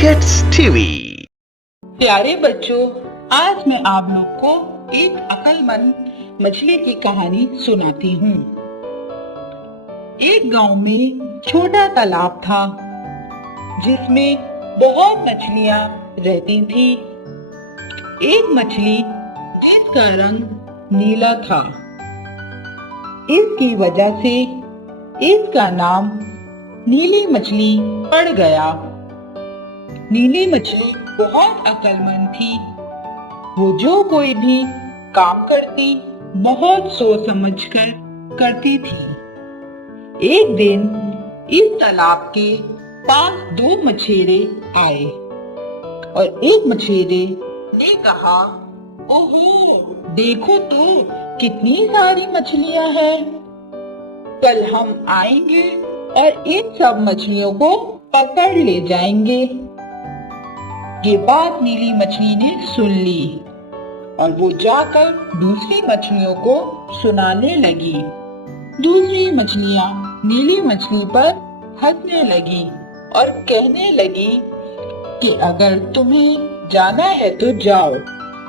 Kids TV. प्यारे बच्चों, आज मैं आप लोग को एक अक्लमंद मछली की कहानी सुनाती हूँ। एक गांव में छोटा तालाब था जिसमें बहुत मछलियाँ रहती थी। एक मछली जिसका रंग नीला था, इसकी वजह से इसका नाम नीली मछली पड़ गया। नीली मछली बहुत अक्लमंद थी। वो जो कोई भी काम करती बहुत सोच समझकर करती थी। एक दिन इस तालाब के पास दो मछेरे आए और एक मछेरे ने कहा, ओहो, देखो तो कितनी सारी मछलियां हैं। कल हम आएंगे और इन सब मछलियों को पकड़ ले जाएंगे। ये बात नीली मछली ने सुन ली और वो जाकर दूसरी मछलियों को सुनाने लगी। दूसरी मछलियाँ नीली मछली पर हंसने लगी और कहने लगी कि अगर तुम्हें जाना है तो जाओ,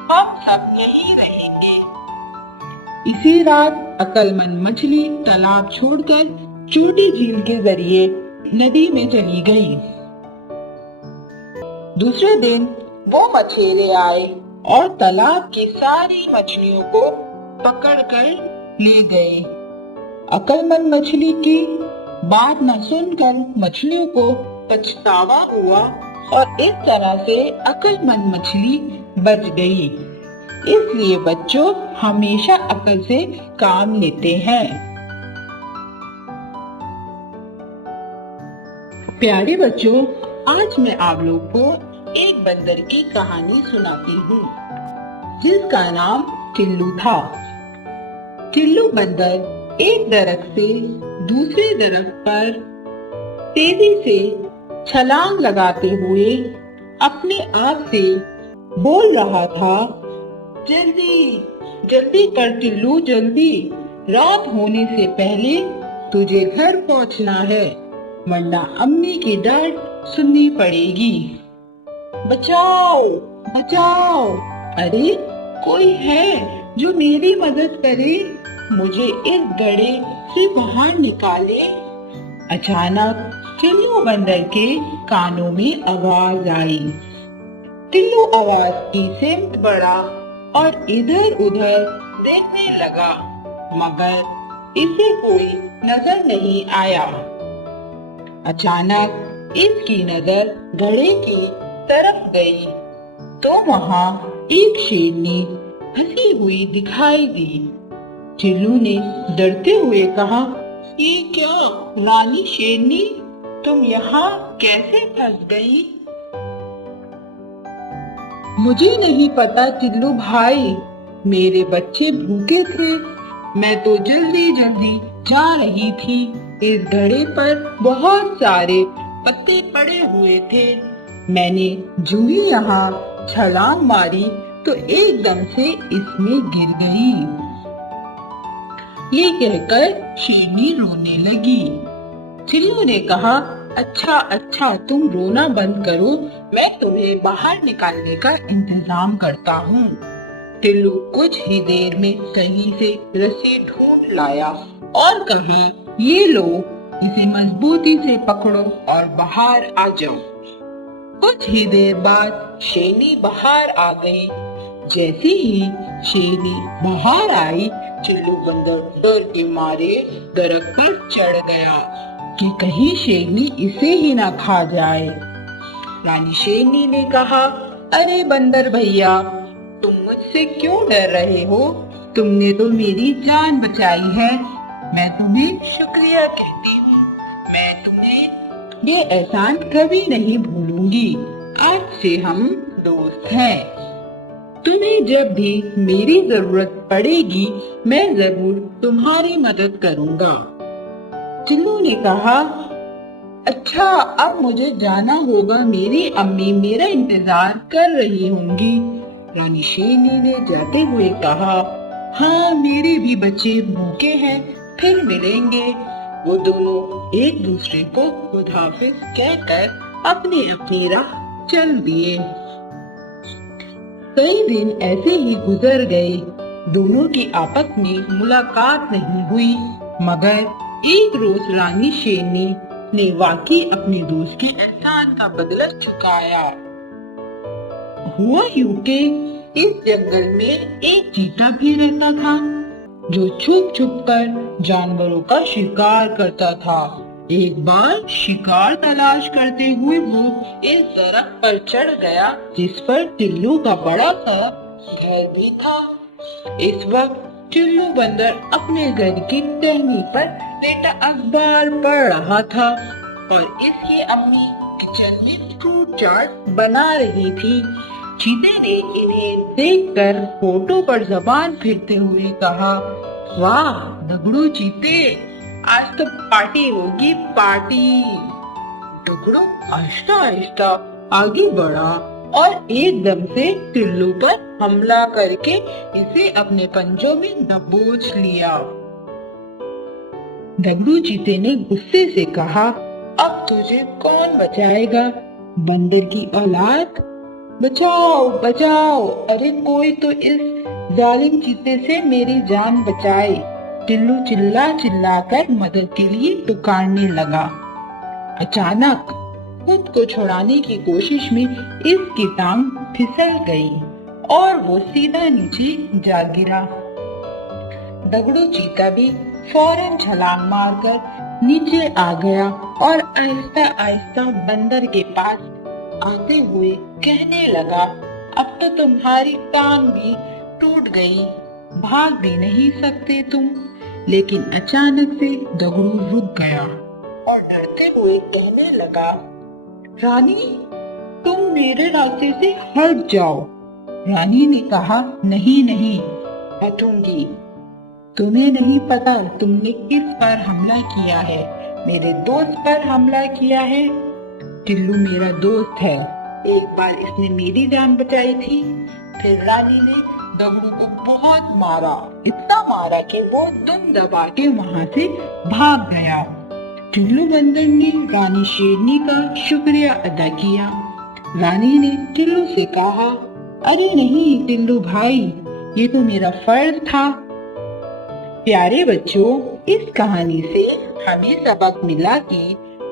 हम सब यहीं रहेंगे। इसी रात अक्लमंद मछली तालाब छोड़कर छोटी झील के जरिए नदी में चली गई। दूसरे दिन वो मछेरे आए और तालाब की सारी मछलियों को पकड़कर ले गए। अक्लमंद मछली की बात न सुनकर मछलियों को पछतावा हुआ और इस तरह से अक्लमंद मछली बच गई। इसलिए बच्चों, हमेशा अक्ल से काम लेते हैं। प्यारे बच्चों, आज मैं आप लोग को एक बंदर की कहानी सुनाती हूँ जिसका नाम टिल्लू था। टिल्लू बंदर एक दरख्त से दूसरे दरख्त पर तेजी से छलांग लगाते हुए अपने आप से बोल रहा था, जल्दी जल्दी कर टिल्लू, जल्दी, रात होने से पहले तुझे घर पहुँचना है, वरना अम्मी की डांट सुननी पड़ेगी। बचाओ बचाओ, अरे कोई है जो मेरी मदद करे, मुझे इस गड्ढे से बाहर निकाले। अचानक टिल्लू बंदर के कानों में आवाज आई। टिल्लू आवाज की सिमत बढ़ा और इधर उधर देखने लगा, मगर इसे कोई नजर नहीं आया। अचानक इसकी नजर घड़े की तरफ गई तो वहाँ एक शेरनी फंसी हुई दिखाई दी। टिल्लू ने डरते हुए कहा, ये क्या रानी शेरनी, तुम यहाँ कैसे फंस गई? मुझे नहीं पता टिल्लू भाई, मेरे बच्चे भूखे थे, मैं तो जल्दी जल्दी जा रही थी। इस घड़े पर बहुत सारे पत्ते पड़े हुए थे, मैंने जो ही यहाँ छलांग मारी तो एकदम से इसमें गिर गई। ये कहकर शेरनी रोने लगी। टिल्लू ने कहा, अच्छा अच्छा, तुम रोना बंद करो, मैं तुम्हें बाहर निकालने का इंतजाम करता हूँ। टिल्लू कुछ ही देर में कहीं से रस्सी ढूंढ लाया और कहा, ये लो, इसे मजबूती से पकड़ो और बाहर आ जाओ। कुछ ही देर बाद शेरनी बाहर आ गई। जैसे ही शेरनी बाहर आई, टिल्लू बंदर डर के मारे दरख्त पर चढ़ गया कि कहीं शेरनी इसे ही ना खा जाए। रानी शेरनी ने कहा, अरे बंदर भैया, तुम मुझसे क्यों डर रहे हो? तुमने तो मेरी जान बचाई है, मैं तुम्हें शुक्रिया कहती हूँ। मैं तुम्हें ये एहसान कभी नहीं भूलूंगी। आज से हम दोस्त हैं। तुम्हें जब भी मेरी जरूरत पड़ेगी, मैं जरूर तुम्हारी मदद करूँगा। टिल्लू ने कहा, अच्छा, अब मुझे जाना होगा, मेरी अम्मी मेरा इंतजार कर रही होंगी। रानी शेरनी ने जाते हुए कहा, हाँ, मेरे भी बच्चे भूखे हैं, फिर मिलेंगे। वो दोनों एक दूसरे को खुदाफिज कहकर अपनी अपनी राह चल दिए। कई दिन ऐसे ही गुजर गए। दोनों की आपस में मुलाकात नहीं हुई, मगर एक रोज रानी शेरनी ने वाकई अपने दोस्त के एहसान का बदला चुकाया। हुआ यूं कि इस जंगल में एक चीता भी रहता था, जो छुप छुप कर जानवरों का शिकार करता था। एक बार शिकार तलाश करते हुए वो एक दरख्त पर चढ़ गया, जिस पर टिल्लू का बड़ा सा घर भी था। इस वक्त टिल्लू बंदर अपने घर की टहनी पर लेटा अखबार पढ़ रहा था और इसकी अम्मी किचन में फ्रूट चाट बना रही थी। चीते ने इन्हें देखकर होठों पर जबान फेरते हुए कहा, वाह दगड़ू चीते, आज तो पार्टी होगी पार्टी। दगड़ू आहिस्ता आहिस्ता आगे बढ़ा और एकदम से टिल्लू पर हमला करके इसे अपने पंजों में दबोच लिया। दगड़ू चीते ने गुस्से से कहा, अब तुझे कौन बचाएगा बंदर की औलाद? बचाओ बचाओ, अरे कोई तो इस जालिम चीते से मेरी जान बचाए। टिल्लू चिल्ला चिल्ला कर मदद के लिए पुकारने लगा। अचानक खुद को छुड़ाने की कोशिश में इसकी टांग फिसल गई और वो सीधा नीचे जा गिरा। दगड़ू चीता भी फौरन छलांग मारकर नीचे आ गया और आहिस्ता आहिस्ता बंदर के पास आते हुए कहने लगा, अब तो तुम्हारी टांग भी टूट गई, भाग भी नहीं सकते तुम। लेकिन अचानक से दगड़ू रुक गया और डरते हुए कहने लगा, रानी तुम मेरे रास्ते से हट जाओ। रानी ने कहा, नहीं नहीं हटूंगी। तुम्हें नहीं पता तुमने किस पर हमला किया है? मेरे दोस्त पर हमला किया है। टिल्लू मेरा दोस्त है, एक बार इसने मेरी जान बचाई थी। फिर रानी ने दगड़ू को बहुत मारा, इतना मारा कि वो दम दबा के वहाँ से भाग गया। टिल्लू बंदर ने रानी शेरनी का शुक्रिया अदा किया। रानी ने टिल्लू से कहा, अरे नहीं टिल्लू भाई, ये तो मेरा फर्ज था। प्यारे बच्चों, इस कहानी से हमें सबक मिला कि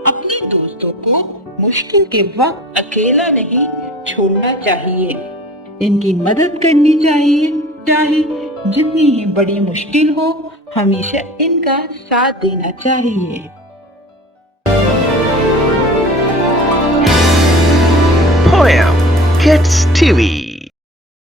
अपने दोस्तों को मुश्किल के वक्त अकेला नहीं छोड़ना चाहिए। इनकी मदद करनी चाहिए, चाहे जितनी ही बड़ी मुश्किल हो, हमेशा इनका साथ देना चाहिए। Poem Kids TV